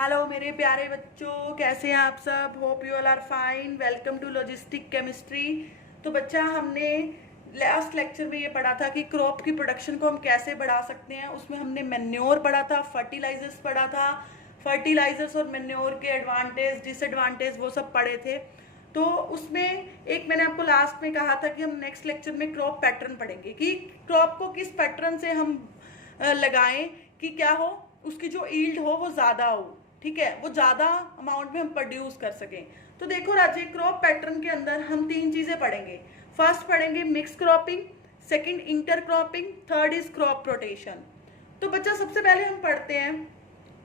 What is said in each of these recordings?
Hello मेरे प्यारे बच्चों, कैसे हैं आप सब। Hope you all are fine. Welcome to logistic chemistry. तो बच्चा, हमने लास्ट लेक्चर में ये पढ़ा था कि क्रॉप की प्रोडक्शन को हम कैसे बढ़ा सकते हैं। उसमें हमने मैन्योर पढ़ा था, फर्टिलाइजर्स पढ़ा था, फर्टिलाइजर्स और मैन्योर के एडवांटेज डिसएडवांटेज वो सब पढ़े थे। तो उसमें एक मैंने आपको लास्ट में कहा था कि हम नेक्स्ट लेक्चर में क्रॉप पैटर्न पढ़ेंगे कि क्रॉप को किस पैटर्न से हम लगाएं कि क्या हो, उसकी जो ईल्ड हो वो ज़्यादा हो, ठीक है, वो ज़्यादा अमाउंट में हम प्रोड्यूस कर सकें। तो देखो राजे, क्रॉप पैटर्न के अंदर हम तीन चीज़ें पढ़ेंगे। फर्स्ट पढ़ेंगे mix cropping, second inter cropping, third is crop rotation. तो बच्चा सबसे पहले हम पढ़ते हैं।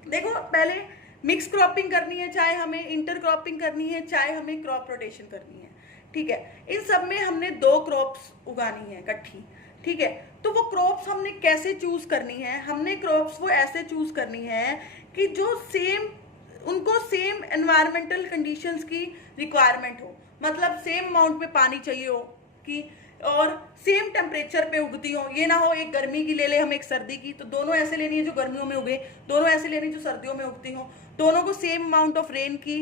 देखो, पहले मिक्स क्रॉपिंग करनी है, चाहे हमें इंटर क्रॉपिंग करनी है, चाहे हमें क्रॉप रोटेशन करनी है, ठीक है। इन सब में हमने दो क्रॉप्स उगानी है इकट्ठी, ठीक है। तो वो क्रॉप्स हमने कैसे चूज करनी है? हमने क्रॉप्स वो ऐसे चूज करनी है कि जो उनको सेम एनवायरमेंटल कंडीशंस की रिक्वायरमेंट हो, मतलब सेम अमाउंट में पानी चाहिए हो कि और सेम टेम्परेचर पे उगती हो। ये ना हो एक गर्मी की ले ले हम, एक सर्दी की, तो दोनों ऐसे लेनी है जो गर्मियों में उगे, दोनों ऐसे लेनी जो सर्दियों में उगती हो, दोनों को सेम अमाउंट ऑफ रेन की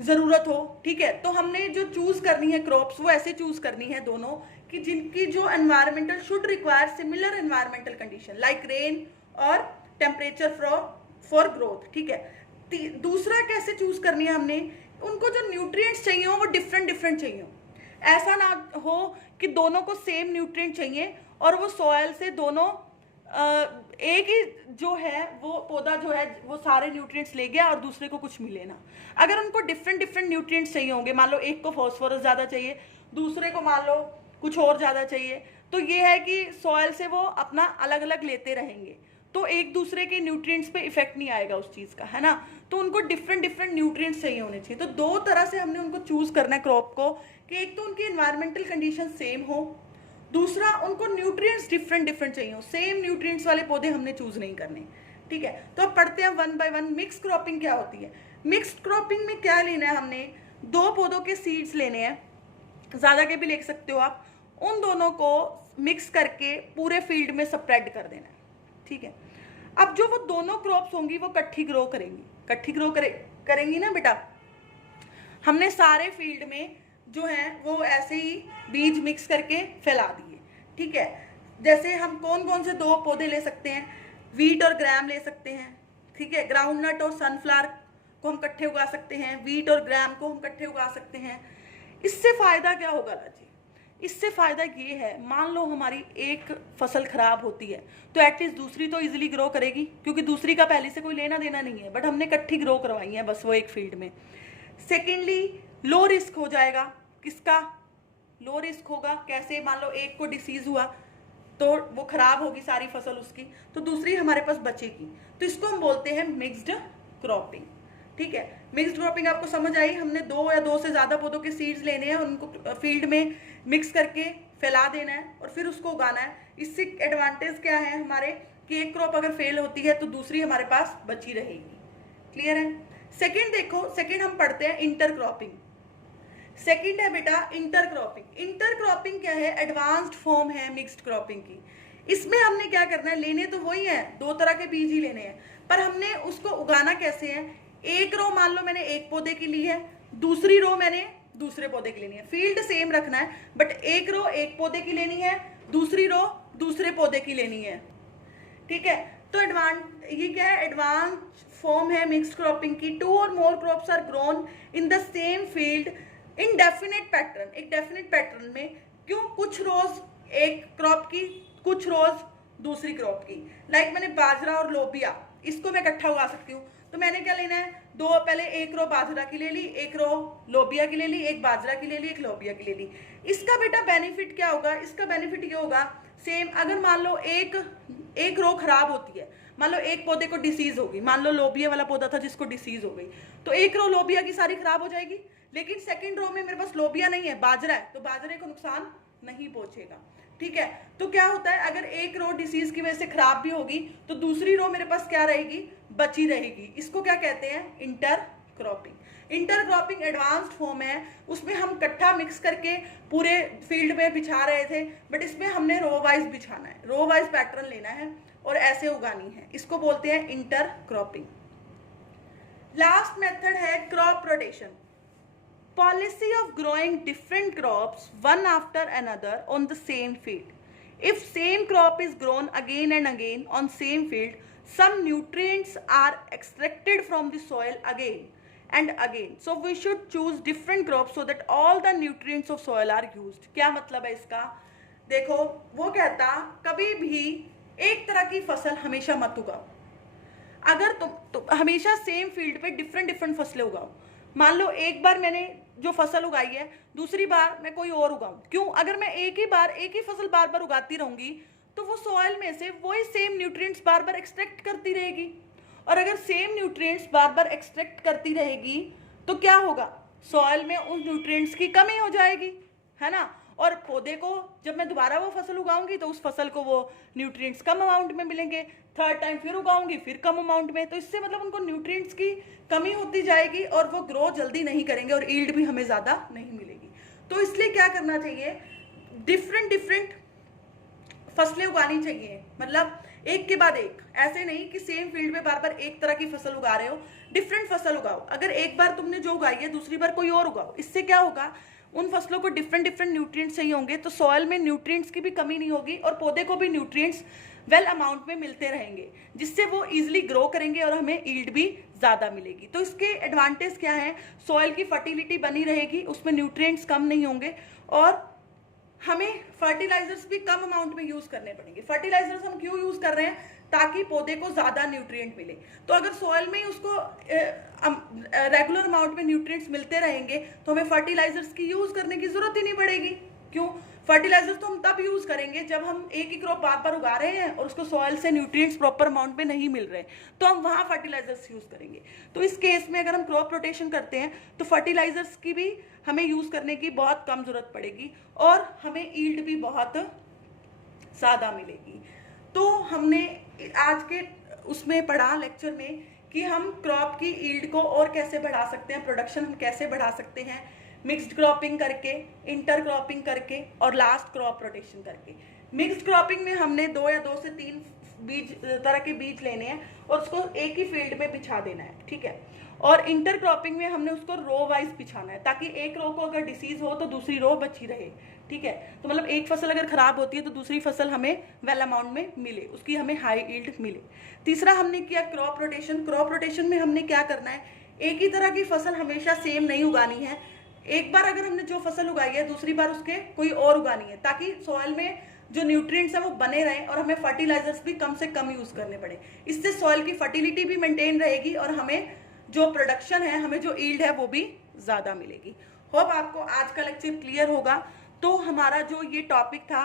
जरूरत हो, ठीक है। तो हमने जो चूज करनी है क्रॉप्स, वो ऐसे चूज करनी है दोनों कि जिनकी जो environmental should require similar environmental condition like rain और टेम्परेचर फॉर ग्रोथ, ठीक है। दूसरा कैसे चूज करनी है हमने, उनको जो न्यूट्रिएंट्स चाहिए हो वो डिफरेंट डिफरेंट चाहिए हो। ऐसा ना हो कि दोनों को सेम न्यूट्रिएंट चाहिए और वो सॉयल से दोनों एक ही जो है वो पौधा जो है वो सारे न्यूट्रिएंट्स ले गया और दूसरे को कुछ मिले ना। अगर उनको डिफरेंट डिफरेंट न्यूट्रिएंट्स चाहिए होंगे, मान लो एक को फॉस्फोरस ज़्यादा चाहिए, दूसरे को मान लो कुछ और ज़्यादा चाहिए, तो ये है कि सॉयल से वो अपना अलग अलग लेते रहेंगे, तो एक दूसरे के न्यूट्रिएंट्स पे इफेक्ट नहीं आएगा उस चीज़ का, है ना। तो उनको डिफरेंट डिफरेंट न्यूट्रिएंट्स चाहिए होने चाहिए। तो दो तरह से हमने उनको चूज करना है क्रॉप को कि एक तो उनकी एनवायरमेंटल कंडीशन सेम हो, दूसरा उनको न्यूट्रिएंट्स डिफरेंट डिफरेंट चाहिए हो। सेम न्यूट्रिएंट्स वाले पौधे हमने चूज नहीं करने, ठीक है। तो अब पढ़ते हैं one by one. Mix cropping क्या होती है? मिक्स्ड क्रॉपिंग में क्या लेना है हमने, दो पौधों के सीड्स लेने हैं, ज़्यादा के भी ले सकते हो आप। उन दोनों को मिक्स करके पूरे फील्ड में स्प्रेड कर देना है, ठीक है। अब जो वो दोनों क्रॉप्स होंगी वो इकट्ठी ग्रो करेंगी, इकट्ठी ग्रो करेंगी ना बेटा। हमने सारे फील्ड में जो है वो ऐसे ही बीज मिक्स करके फैला दिए, ठीक है। जैसे हम कौन कौन से दो पौधे ले सकते हैं, वीट और ग्राम ले सकते हैं, ठीक है। ग्राउंडनट और सनफ्लावर को हम इकट्ठे उगा सकते हैं, वीट और ग्राम को हम इकट्ठे उगा सकते हैं। इससे फायदा क्या होगा राजी? इससे फायदा ये है, मान लो हमारी एक फसल खराब होती है तो एटलीस्ट दूसरी तो इजीली ग्रो करेगी, क्योंकि दूसरी का पहले से कोई लेना देना नहीं है, बट हमने इकट्ठी ग्रो करवाई है बस वो एक फील्ड में। सेकेंडली, लो रिस्क हो जाएगा। किसका लो रिस्क होगा? कैसे? मान लो एक को डिसीज हुआ तो वो खराब होगी सारी फसल उसकी, तो दूसरी हमारे पास बचेगी। तो इसको हम बोलते हैं मिक्स्ड क्रॉपिंग, ठीक है। मिक्स्ड क्रॉपिंग आपको समझ आई? हमने दो या दो से ज्यादा पौधों के सीड्स लेने हैं, उनको फील्ड में मिक्स करके फैला देना है और फिर उसको उगाना है। इससे एडवांटेज क्या है हमारे कि एक क्रॉप अगर फेल होती है तो दूसरी हमारे पास बची रहेगी। क्लियर है? सेकंड देखो, सेकंड हम पढ़ते हैं इंटर क्रॉपिंग। सेकंड है बेटा इंटर क्रॉपिंग। इंटर क्रॉपिंग क्या है? एडवांस्ड फॉर्म है मिक्स्ड क्रॉपिंग की। इसमें हमने क्या करना है, लेने तो वही है, दो तरह के बीज ही लेने हैं, पर हमने उसको उगाना कैसे है। एक रो मान लो मैंने एक पौधे की ली है, दूसरी रो मैंने दूसरे पौधे की लेनी है। फील्ड सेम रखना है, बट एक रो एक पौधे की लेनी है, दूसरी रो दूसरे पौधे की लेनी है, ठीक है। तो ये क्या है? एडवांस फॉर्म है मिक्स्ड क्रॉपिंग की। Two or more crops are grown in the same field in definite pattern, एक डेफिनेट पैटर्न में। क्यों? कुछ रोज एक क्रॉप की, कुछ रोज दूसरी क्रॉप की। लाइक मैंने बाजरा और लोबिया, इसको मैं इकट्ठा उगा सकती हूँ। तो मैंने क्या लेना है, दो पहले एक रो बाजरा की ले ली, एक रो लोबिया की ले ली, एक बाजरा की ले ली, एक लोबिया की ले ली। इसका बेटा बेनिफिट क्या होगा? इसका बेनिफिट ये होगा, सेम अगर मान लो एक रो खराब होती है, मान लो एक पौधे को डिसीज होगी, मान लो लोबिया वाला पौधा था जिसको डिसीज हो गई, तो एक रो लोबिया की सारी खराब हो जाएगी। लेकिन सेकंड रो में मेरे पास लोबिया नहीं है, बाजरा है, तो बाजरे को नुकसान नहीं पहुंचेगा, ठीक है। तो क्या होता है, अगर एक रो डिसीज की वजह से खराब भी होगी तो दूसरी रो मेरे पास क्या रहेगी? बची रहेगी। इसको क्या कहते हैं? Inter cropping. Inter cropping advanced form है, उसमें हम इकट्ठा मिक्स करके पूरे फील्ड में बिछा रहे थे, बट इसमें हमने रो वाइज बिछाना है, रो वाइज पैटर्न लेना है और ऐसे उगानी है। इसको बोलते हैं इंटर क्रॉपिंग। लास्ट मेथड है crop rotation, policy of growing different crops one after another on the same field. If same crop is grown again and again on same field, some nutrients are extracted from the soil again and again. So we should choose different crops so that all the nutrients of soil are used. क्या मतलब है इसका? देखो, वो कहता कभी भी एक तरह की फसल हमेशा मत उगाओ. अगर तुम हमेशा सेम फील्ड पे डिफरेंट फसलें उगाओ. मान लो एक बार मैंने जो फसल उगाई है, दूसरी बार मैं कोई और उगाऊं. क्यों? अगर मैं एक ही फसल बार बार उगाती रहूंगी तो वो सॉइल में से वही सेम न्यूट्रिएंट्स बार बार एक्सट्रैक्ट करती रहेगी. और अगर सेम न्यूट्रिएंट्स बार बार एक्सट्रैक्ट करती रहेगी तो क्या होगा? सॉइल में उन न्यूट्रिएंट्स की कमी हो जाएगी, है ना. और पौधे को जब मैं दोबारा वो फसल उगाऊंगी तो उस फसल को वो न्यूट्रिएंट्स कम अमाउंट में मिलेंगे. थर्ड टाइम फिर उगाऊंगी, फिर कम अमाउंट में. तो इससे मतलब उनको न्यूट्रिएंट्स की कमी होती जाएगी और वो ग्रो जल्दी नहीं करेंगे और ईल्ड भी हमें ज़्यादा नहीं मिलेगी. तो इसलिए क्या करना चाहिए? डिफरेंट फसलें उगानी चाहिए. मतलब एक के बाद एक, ऐसे नहीं कि सेम फील्ड में बार बार एक तरह की फसल उगा रहे हो. डिफरेंट फसल उगाओ. अगर एक बार तुमने जो उगाई है दूसरी बार कोई और उगाओ. इससे क्या होगा? उन फसलों को डिफरेंट न्यूट्रिएंट्स चाहिए होंगे तो सॉइल में न्यूट्रिएंट्स की भी कमी नहीं होगी और पौधे को भी न्यूट्रिएंट्स वेल अमाउंट में मिलते रहेंगे, जिससे वो इजीली ग्रो करेंगे और हमें ईल्ड भी ज़्यादा मिलेगी. तो इसके एडवांटेज क्या है? सॉइल की फर्टिलिटी बनी रहेगी, उसमें न्यूट्रिएंट्स कम नहीं होंगे और हमें फर्टिलाइजर्स भी कम अमाउंट में यूज़ करने पड़ेंगे. फर्टिलाइजर्स हम क्यों यूज़ कर रहे हैं? ताकि पौधे को ज़्यादा न्यूट्रिएंट मिले. तो अगर सॉइल में ही उसको रेगुलर अमाउंट में न्यूट्रिएंट्स मिलते रहेंगे तो हमें फर्टिलाइजर्स की यूज़ करने की ज़रूरत ही नहीं पड़ेगी. क्यों? फर्टिलाइजर्स तो हम तब यूज़ करेंगे जब हम एक ही क्रॉप बार बार उगा रहे हैं और उसको सॉइल से न्यूट्रिएंट्स प्रॉपर अमाउंट में नहीं मिल रहे, तो हम वहाँ फर्टिलाइजर्स यूज़ करेंगे. तो इस केस में अगर हम क्रॉप रोटेशन करते हैं तो फर्टिलाइजर्स की भी हमें यूज़ करने की बहुत कम ज़रूरत पड़ेगी और हमें ईल्ड भी बहुत ज़्यादा मिलेगी. तो हमने आज के उसमें पढ़ा लेक्चर में कि हम क्रॉप की ईल्ड को और कैसे बढ़ा सकते हैं, प्रोडक्शन हम कैसे बढ़ा सकते हैं, मिक्स्ड क्रॉपिंग करके, इंटर क्रॉपिंग करके और लास्ट क्रॉप रोटेशन करके. मिक्स्ड क्रॉपिंग में हमने 2 या 2 से 3 तरह के बीज लेने हैं और उसको एक ही फील्ड में बिछा देना है, ठीक है. और इंटर क्रॉपिंग में हमने उसको रो वाइज बिछाना है ताकि एक रो को अगर डिसीज हो तो दूसरी रो बची रहे, ठीक है. तो मतलब एक फसल अगर खराब होती है तो दूसरी फसल हमें वेल अमाउंट में मिले, उसकी हमें हाई ईल्ड मिले. तीसरा हमने किया क्रॉप रोटेशन. क्रॉप रोटेशन में हमने क्या करना है? एक ही तरह की फसल हमेशा सेम नहीं उगानी है. एक बार अगर हमने जो फसल उगाई है दूसरी बार उसके कोई और उगानी है ताकि सॉइल में जो न्यूट्रिएंट्स है वो बने रहें और हमें फर्टिलाइजर्स भी कम से कम यूज करने पड़े. इससे सॉइल की फर्टिलिटी भी मेंटेन रहेगी और हमें जो प्रोडक्शन है, हमें जो ईल्ड है वो भी ज़्यादा मिलेगी. होप आपको आज का लेक्चर क्लियर होगा. तो हमारा जो ये टॉपिक था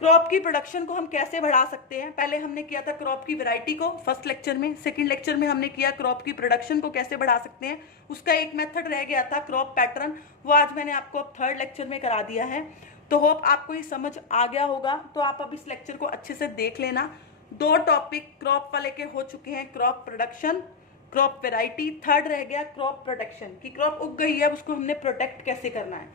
क्रॉप की प्रोडक्शन को हम कैसे बढ़ा सकते हैं, पहले हमने किया था क्रॉप की वैरायटी को फर्स्ट लेक्चर में. सेकंड लेक्चर में हमने किया क्रॉप की प्रोडक्शन को कैसे बढ़ा सकते हैं. उसका एक मेथड रह गया था क्रॉप पैटर्न, वो आज मैंने आपको अब थर्ड लेक्चर में करा दिया है. तो होप आपको ये समझ आ गया होगा. तो आप अब इस लेक्चर को अच्छे से देख लेना. 2 टॉपिक क्रॉप वाले के हो चुके हैं, crop production, crop variety. Third रह गया क्रॉप प्रोटेक्शन, कि क्रॉप उग गई है उसको हमने प्रोटेक्ट कैसे करना है.